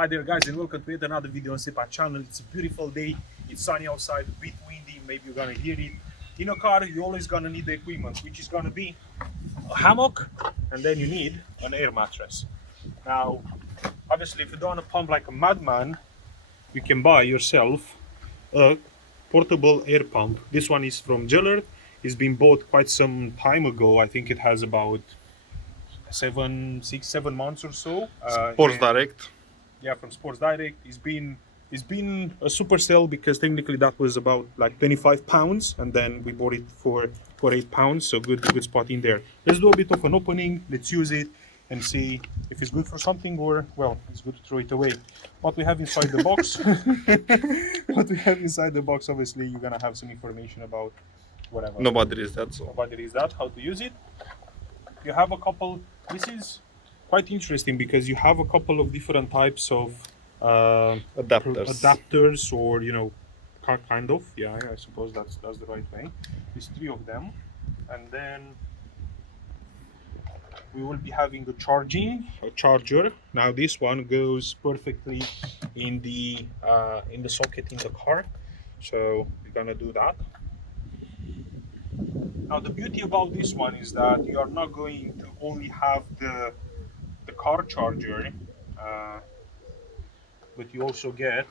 Hi there guys, and welcome to yet another video on Sipa channel. It's a beautiful day, it's sunny outside, a bit windy, maybe you're gonna hear it. In a car, you're always gonna need the equipment, which is gonna be a hammock, and then you need an air mattress. Now, obviously, if you don't wanna pump like a madman, you can buy yourself a portable air pump. This one is from Gelert. It's been bought quite some time ago. I think it has about 7 months or so. Sports Direct. Yeah, from Sports Direct. It's been a super sale because technically that was about like £25, and then we bought it for £8. So good spot in there. Let's do a bit of an opening. Let's use it and see if it's good for something, or well, it's good to throw it away. What we have inside the box. What we have inside the box. Obviously, you're gonna have some information about whatever. Nobody reads that, so. Nobody reads that. How to use it. You have a couple. This is quite interesting because you have a couple of different types of adapters, or kind of. Yeah, I suppose that's the right way. There's 3 of them, and then we will be having a charger. Now this one goes perfectly in the socket in the car, so we're gonna do that. Now the beauty about this one is that you are not going to only have the car charger, but you also get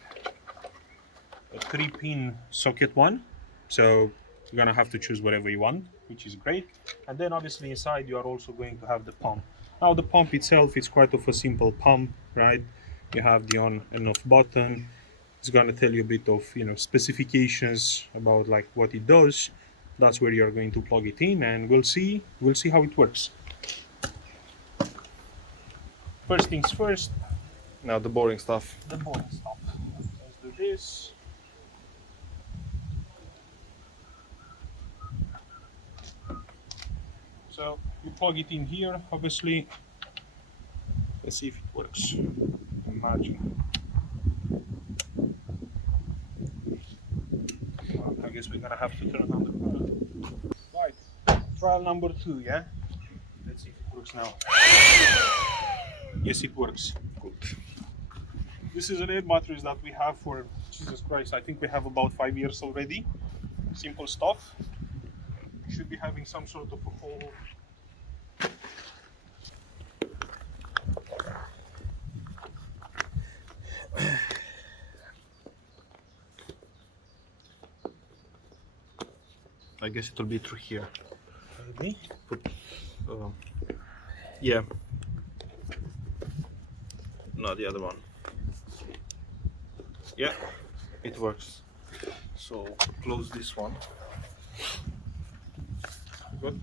a 3-pin socket one, so you're gonna have to choose whatever you want, which is great. And then obviously inside you are also going to have the pump. Now the pump itself is quite of a simple pump, right? You have the on and off button. It's gonna tell you a bit of specifications about like what it does. That's where you're going to plug it in, and we'll see how it works. First things first. Now the boring stuff. The boring stuff. Let's do this. So you plug it in here, obviously. Let's see if it works. Imagine. Well, I guess we're gonna have to turn on the car. Right. Trial number 2, yeah? Let's see if it works now. Yes, it works. Good. This is an air mattress that we have for, Jesus Christ, I think we have about 5 years already. Simple stuff. You should be having some sort of a hole. I guess it'll be through here. Maybe. Yeah. No, the other one. Yeah, it works. So close this one. Good.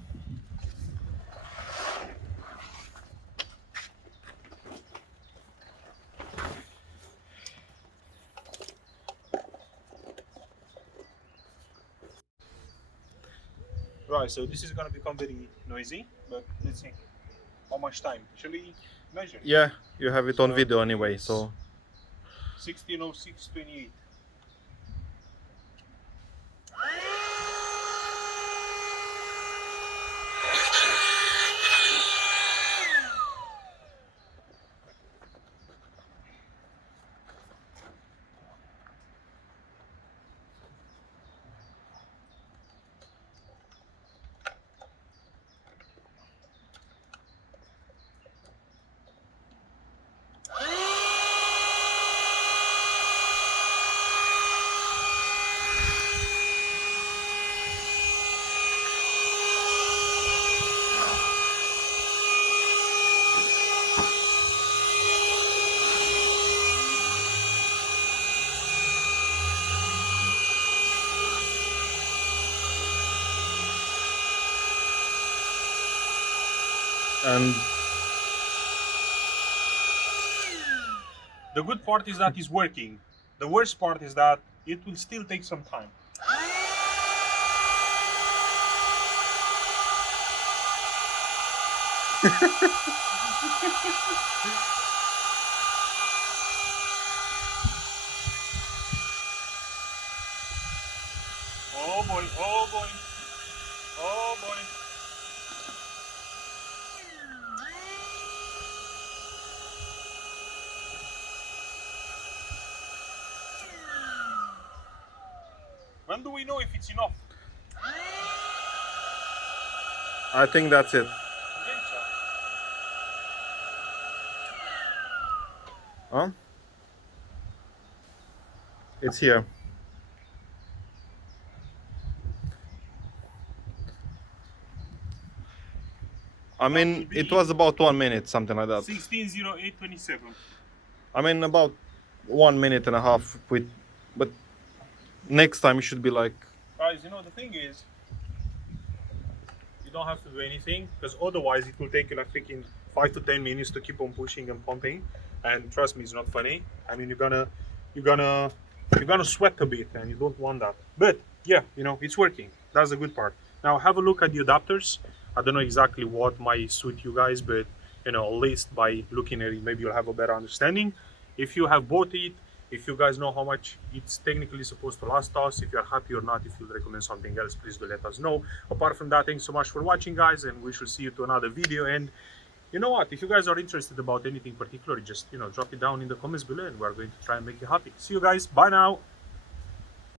Right, so this is gonna become very noisy, but let's see how much time. Shall we measure? Yeah, you have it on video anyway, so 16:06:28. and The good part is that it's working. The worst part is that it will still take some time. Oh boy, oh boy, oh boy. When do we know if it's enough? I think that's it. I think so. Huh? It's here. I mean, it was about 1 minute, something like that. 16:08:27. I mean, about 1 minute and a half with, but next time it should be like, Guys, you know the thing is, you don't have to do anything because otherwise it will take you like freaking 5 to 10 minutes to keep on pushing and pumping. And trust me, it's not funny. I mean, you're gonna sweat a bit, and you don't want that. But yeah, you know, it's working. That's the good part. Now have a look at the adapters. I don't know exactly what might suit you guys, but you know, at least by looking at it, maybe you'll have a better understanding. If you have bought it, if you guys know how much it's technically supposed to last us, if you're happy or not, if you'd recommend something else, please do let us know. Apart from that, thanks so much for watching, guys, and we shall see you to another video. And you know what, if you guys are interested about anything particular, just, you know, drop it down in the comments below and we're going to try and make you happy. See you guys, bye now.